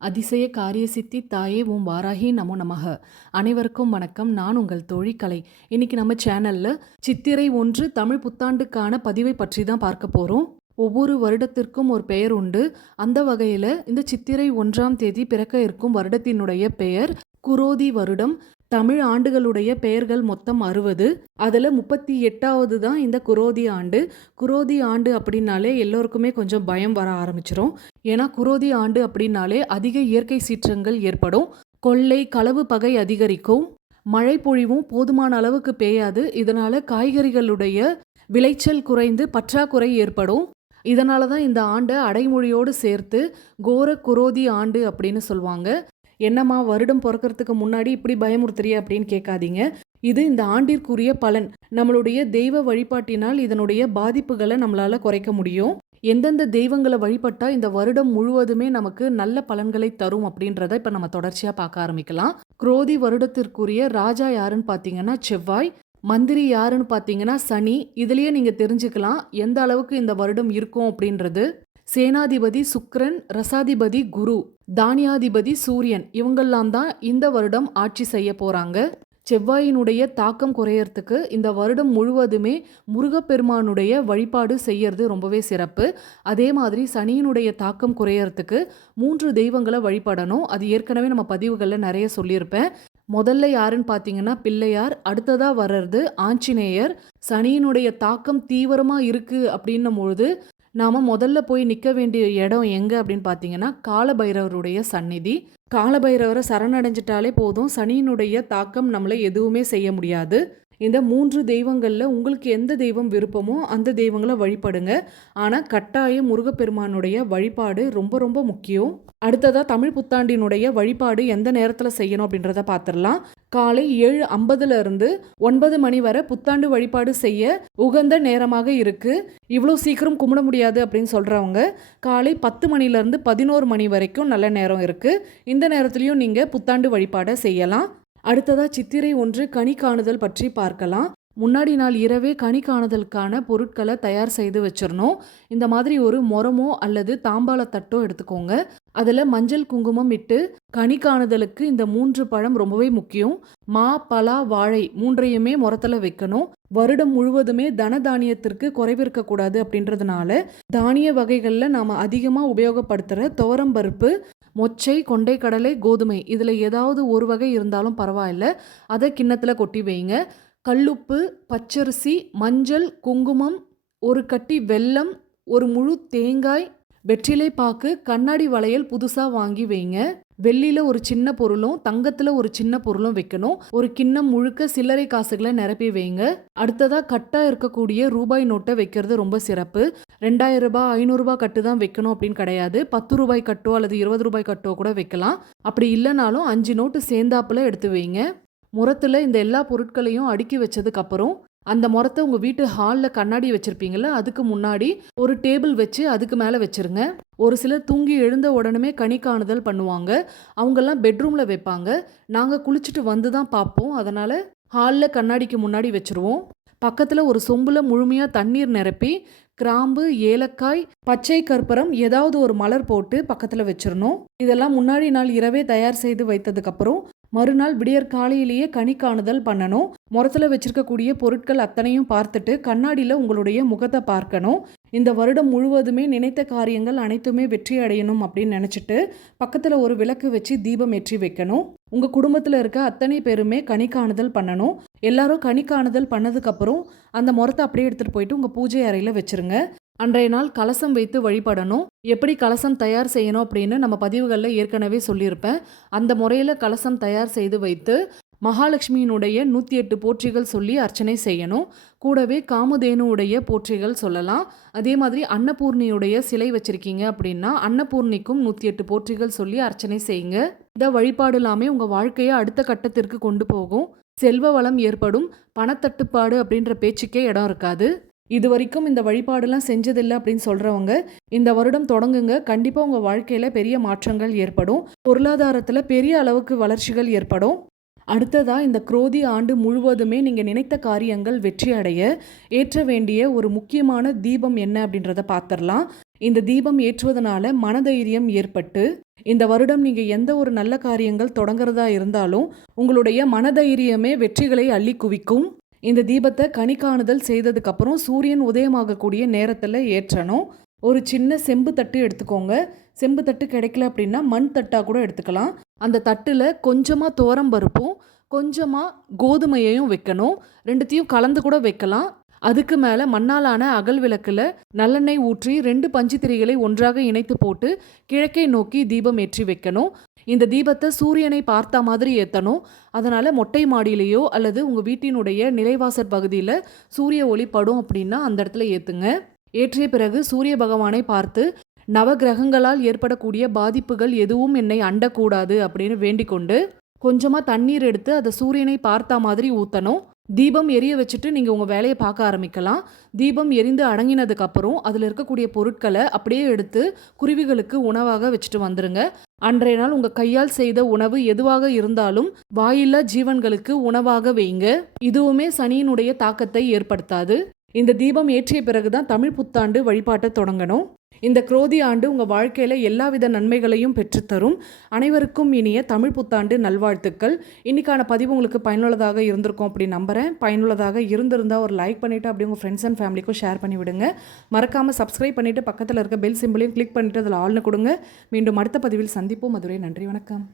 அதிசய காரிய சித்தி தாயே ஓம் வாராகி நமோ நமக. அனைவருக்கும் வணக்கம். நான் உங்கள் தோழி கலை. இன்னைக்கு நம்ம சேனல்ல சித்திரை 1 தமிழ் புத்தாண்டுக்கான பதிவை பற்றி தான் பார்க்க போறோம். ஒவ்வொரு வருடத்திற்கும் ஒரு பெயர் உண்டு. அந்த வகையில இந்த சித்திரை 1ஆம் தேதி பிறக்க இருக்கும் வருடத்தினுடைய பெயர் குரோதி வருடம். தமிழ் ஆண்டுகளுடைய பெயர்கள் மொத்தம் 60. அதில் 38வது தான் இந்த குரோதி ஆண்டு. குரோதி ஆண்டு அப்படின்னாலே எல்லோருக்குமே கொஞ்சம் பயம் வர ஆரம்பிச்சிரும். ஏன்னா குரோதி ஆண்டு அப்படின்னாலே அதிக இயற்கை சீற்றங்கள் ஏற்படும். கொள்ளை களவு பகை அதிகரிக்கும். மழை பொழிவும் போதுமான அளவுக்கு பெய்யாது. இதனால காய்கறிகளுடைய விளைச்சல் குறைந்து பற்றாக்குறை ஏற்படும். இதனால தான் இந்த ஆண்டை அடைமொழியோடு சேர்த்து கோர குரோதி ஆண்டு அப்படின்னு சொல்லுவாங்க. என்னம்மா வருடம் பிறக்கிறதுக்கு முன்னாடி இப்படி பயமுறுத்துறிய அப்படின்னு கேட்காதீங்க. இது இந்த ஆண்டிற்குரிய பலன். நம்மளுடைய தெய்வ வழிபாட்டினால் இதனுடைய பாதிப்புகளை நம்மளால குறைக்க முடியும். எந்தெந்த தெய்வங்களை வழிபட்டா இந்த வருடம் முழுவதுமே நமக்கு நல்ல பலன்களை தரும் அப்படின்றத இப்ப நம்ம தொடர்ச்சியா பார்க்க ஆரம்பிக்கலாம். குரோதி வருடத்திற்குரிய ராஜா யாருன்னு பாத்தீங்கன்னா செவ்வாய். மந்திரி யாருன்னு பாத்தீங்கன்னா சனி. இதுலயே நீங்க தெரிஞ்சுக்கலாம் எந்த அளவுக்கு இந்த வருடம் இருக்கும் அப்படின்றது. சேனாதிபதி சுக்கிரன், ரசாதிபதி குரு, தானியாதிபதி சூரியன், இவங்கெல்லாம் தான் இந்த வருடம் ஆட்சி செய்ய போறாங்க. செவ்வாயினுடைய தாக்கம் குறையறதுக்கு இந்த வருடம் முழுவதுமே முருகப்பெருமானுடைய வழிபாடு செய்யறது ரொம்பவே சிறப்பு. அதே மாதிரி சனியினுடைய தாக்கம் குறையறதுக்கு 3 தெய்வங்களை வழிபடணும். அது ஏற்கனவே நம்ம பதிவுகளில் நிறைய சொல்லியிருப்பேன். முதல்ல யாருன்னு பார்த்தீங்கன்னா பிள்ளையார், அடுத்ததா வர்றது ஆஞ்சநேயர். சனியினுடைய தாக்கம் தீவிரமா இருக்கு அப்படின்னும் பொழுது நாம முதல்ல போய் நிற்க வேண்டிய இடம் எங்க அப்படின்னு பார்த்தீங்கன்னா காலபைரவருடைய சந்நிதி. காலபைரவரை சரணடைஞ்சிட்டாலே போதும், சனியினுடைய தாக்கம் நம்மளை எதுவுமே செய்ய முடியாது. இந்த 3 தெய்வங்கள்ல உங்களுக்கு எந்த தெய்வம் விருப்பமோ அந்த தெய்வங்களை வழிபடுங்க. ஆனால் கட்டாயம் முருகப்பெருமானுடைய வழிபாடு ரொம்ப ரொம்ப முக்கியம். அடுத்ததா தமிழ் புத்தாண்டினுடைய வழிபாடு எந்த நேரத்தில் செய்யணும் அப்படின்றத பார்த்துடலாம். காலை 7:50 இருந்து 9 மணி வரை புத்தாண்டு வழிபாடு செய்ய உகந்த நேரமாக இருக்கு. இவ்வளோ சீக்கிரம் கும்பிட முடியாது அப்படின்னு சொல்றவங்க காலை 10 மணிலேருந்து 11 மணி வரைக்கும் நல்ல நேரம் இருக்கு. இந்த நேரத்துலையும் நீங்க புத்தாண்டு வழிபாடை செய்யலாம். அடுத்ததா சித்திரை 1 கனி காணுதல் பற்றி பார்க்கலாம். முன்னாடி நாள் இரவே கனி காணுதலுக்கான பொருட்களை தயார் செய்து வச்சிடணும். இந்த மாதிரி ஒரு முறமோ அல்லது தாம்பாள தட்டோ எடுத்துக்கோங்க. அதில் மஞ்சள் குங்குமம் இட்டு கனி காணுதலுக்கு இந்த 3 பழம் ரொம்பவே முக்கியம். மா, பலா, வாழை 3ஐயுமே முறத்தில் வைக்கணும். வருடம் முழுவதுமே தனதானியத்திற்கு குறைவிருக்கக்கூடாது அப்படின்றதுனால தானிய வகைகளில் நாம் அதிகமாக உபயோகப்படுத்துகிற துவரம்பருப்பு, மொச்சை, கொண்டைக்கடலை, கோதுமை இதில் ஏதாவது ஒரு வகை இருந்தாலும் பரவாயில்ல, அதை கிண்ணத்தில் கொட்டி வைங்க. கல்லுப்பு, பச்சரிசி, மஞ்சள், குங்குமம், ஒரு கட்டி வெல்லம், ஒரு முழு தேங்காய், வெற்றிலை பாக்கு, கண்ணாடி வளையல் புதுசாக வாங்கி வைங்க. வெள்ளியில் ஒரு சின்ன பொருளும் தங்கத்தில் ஒரு சின்ன பொருளும் வைக்கணும். ஒரு கிண்ணம் முழுக்க சில்லறை காசுகளை நிரப்பி வைங்க. அடுத்ததாக கட்டாக இருக்கக்கூடிய ரூபாய் நோட்டை வைக்கிறது ரொம்ப சிறப்பு. 2000 ரூபாய் 500 ரூபாய் கட்டு தான் வைக்கணும் அப்படின்னு கிடையாது. 10 ரூபாய் கட்டோ அல்லது 20 ரூபாய் கட்டோ கூட வைக்கலாம். அப்படி இல்லைனாலும் 5 நோட்டு சேர்ந்தாப்புல எடுத்து வைங்க. முறத்தில் இந்த எல்லா பொருட்களையும் அடுக்கி வச்சதுக்கு அப்புறம் அந்த முறத்தை உங்கள் வீட்டு ஹாலில் கண்ணாடி வச்சுருப்பீங்கள, அதுக்கு முன்னாடி ஒரு டேபிள் வச்சு அதுக்கு மேலே வச்சுருங்க. ஒரு சிலர் தூங்கி எழுந்த உடனே கனி காணுதல் பண்ணுவாங்க. அவங்கெல்லாம் பெட்ரூமில் வைப்பாங்க. நாங்கள் குளிச்சுட்டு வந்து தான் பார்ப்போம். அதனால் ஹாலில் கண்ணாடிக்கு முன்னாடி வச்சுருவோம். பக்கத்தில் ஒரு சொம்பில் முழுமையாக தண்ணீர் நிரப்பி கிராம்பு, ஏலக்காய், பச்சை கற்பூரம் ஏதாவது ஒரு மலர் போட்டு பக்கத்தில் வச்சிடணும். இதெல்லாம் முன்னாடி நாள் இரவே தயார் செய்து வைத்ததுக்கப்புறம் மறுநாள் விடியற் காலையிலேயே கனி காணுதல் பண்ணணும். முறத்தில் வச்சிருக்கக்கூடிய பொருட்கள் அத்தனையும் பார்த்துட்டு கண்ணாடியில் உங்களுடைய முகத்தை பார்க்கணும். இந்த வருடம் முழுவதுமே நினைத்த காரியங்கள் அனைத்துமே வெற்றி அடையணும் அப்படின்னு நினச்சிட்டு பக்கத்தில் ஒரு விளக்கு வச்சு தீபம் ஏற்றி வைக்கணும். உங்கள் குடும்பத்தில் இருக்க அத்தனை பேருமே கனி காணுதல் பண்ணணும். எல்லாரும் கனி காணுதல் பண்ணதுக்கப்புறம் அந்த முறத்தை அப்படியே எடுத்துகிட்டு போயிட்டு உங்கள் பூஜை அறையில் வச்சுருங்க. அன்றைய நாள் கலசம் வைத்து வழிபடணும். எப்படி கலசம் தயார் செய்யணும் அப்படின்னு நம்ம பதிவுகளில் ஏற்கனவே சொல்லியிருப்பேன். அந்த முறையில் கலசம் தயார் செய்து வைத்து மகாலட்சுமியினுடைய 108 போற்றிகள் சொல்லி அர்ச்சனை செய்யணும். கூடவே காமதேனுடைய போற்றிகள் சொல்லலாம். அதே மாதிரி அன்னபூர்ணியுடைய சிலை வச்சிருக்கீங்க அப்படின்னா அன்னபூர்ணிக்கும் 108 போற்றிகள் சொல்லி அர்ச்சனை செய்யுங்க. இந்த வழிபாடு எல்லாமே உங்கள் வாழ்க்கையை அடுத்த கட்டத்திற்கு கொண்டு போகும். செல்வ வளம் ஏற்படும். பணத்தட்டுப்பாடு அப்படின்ற பேச்சுக்கே இடம் இருக்காது. இது வரைக்கும் இந்த வழிபாடெல்லாம் செஞ்சதில்லை அப்படின்னு சொல்கிறவங்க இந்த வருடம் தொடங்குங்க. கண்டிப்பாக உங்கள் வாழ்க்கையில் பெரிய மாற்றங்கள் ஏற்படும். பொருளாதாரத்தில் பெரிய அளவுக்கு வளர்ச்சிகள் ஏற்படும். அடுத்ததாக இந்த குரோதி ஆண்டு முழுவதுமே நீங்கள் நினைத்த காரியங்கள் வெற்றி அடைய ஏற்ற வேண்டிய ஒரு முக்கியமான தீபம் என்ன அப்படின்றத பார்த்துடலாம். இந்த தீபம் ஏற்றுவதனால மனதைரியம் ஏற்பட்டு இந்த வருடம் நீங்க எந்த ஒரு நல்ல காரியங்கள் தொடங்குறதா இருந்தாலும் உங்களுடைய மனதைரியமே வெற்றிகளை அள்ளி குவிக்கும். இந்த தீபத்தை கணிக்காணுதல் செய்ததுக்கு அப்புறம் சூரியன் உதயமாகக்கூடிய நேரத்தில் ஏற்றணும். ஒரு சின்ன செம்பு தட்டு எடுத்துக்கோங்க. செம்பு தட்டு கிடைக்கல அப்படின்னா மண் தட்டா கூட எடுத்துக்கலாம். அந்த தட்டுல கொஞ்சமா துவரம் பருப்பும் கொஞ்சமா கோதுமையையும் வைக்கணும். ரெண்டுத்தையும் கலந்து கூட வைக்கலாம். அதுக்கு மேல மண்ணாலான அகல் விளக்குல நல்லெண்ணெய் ஊற்றி 2 பஞ்சு திரிகளை ஒன்றாக இணைத்து போட்டு கிழக்கை நோக்கி தீபம் ஏற்றி வைக்கணும். இந்த தீபத்தை சூரியனை பார்த்த மாதிரி ஏற்றணும். அதனால மொட்டை மாடியிலேயோ அல்லது உங்க வீட்டினுடைய நிலைவாசல் பகுதியில் சூரிய ஒளி படும் அப்படின்னா அந்த இடத்துல ஏத்துங்க. ஏற்றிய பிறகு சூரிய பகவானை பார்த்து நவ கிரகங்களால் ஏற்படக்கூடிய பாதிப்புகள் எதுவும் என்னை அண்டக்கூடாது அப்படின்னு வேண்டிக் கொண்டு கொஞ்சமா தண்ணீர் எடுத்து அதை சூரியனை பார்த்த மாதிரி ஊற்றணும். தீபம் எரிய வச்சுட்டு நீங்கள் உங்கள் வேலையை பார்க்க ஆரம்பிக்கலாம். தீபம் எரிந்து அடங்கினதுக்கு அப்புறம் அதில் இருக்கக்கூடிய பொருட்களை அப்படியே எடுத்து குருவிகளுக்கு உணவாக வச்சுட்டு வந்துருங்க. அன்றைய நாள் உங்கள் கையால் செய்த உணவு எதுவாக இருந்தாலும் வாயில்லா ஜீவன்களுக்கு உணவாக வைங்க. இதுவுமே சனியினுடைய தாக்கத்தை ஏற்படுத்தாது. இந்த தீபம் ஏற்றிய பிறகுதான் தமிழ் புத்தாண்டு வழிபாட்டை தொடங்கணும். இந்த குரோதி ஆண்டு உங்கள் வாழ்க்கையில் எல்லாவித நன்மைகளையும் பெற்றுத்தரும். அனைவருக்கும் இனிய தமிழ் புத்தாண்டு நல்வாழ்த்துக்கள். இன்னைக்கான பதிவு உங்களுக்கு பயனுள்ளதாக இருந்திருக்கும் அப்படி நம்புகிறேன். பயனுள்ளதாக இருந்திருந்தால் ஒரு லைக் பண்ணிவிட்டு அப்படி உங்கள் ஃப்ரெண்ட்ஸ் அண்ட் ஃபேமிலிக்கும் ஷேர் பண்ணி விடுங்க. மறக்காமல் சப்ஸ்கிரைப் பண்ணிவிட்டு பக்கத்தில் இருக்க பெல் சிம்பிளையும் கிளிக் பண்ணிவிட்டு அதில் ஆள்னு கொடுங்க. மீண்டும் அடுத்த பதிவில் சந்திப்போம். அதுவரை நன்றி, வணக்கம்.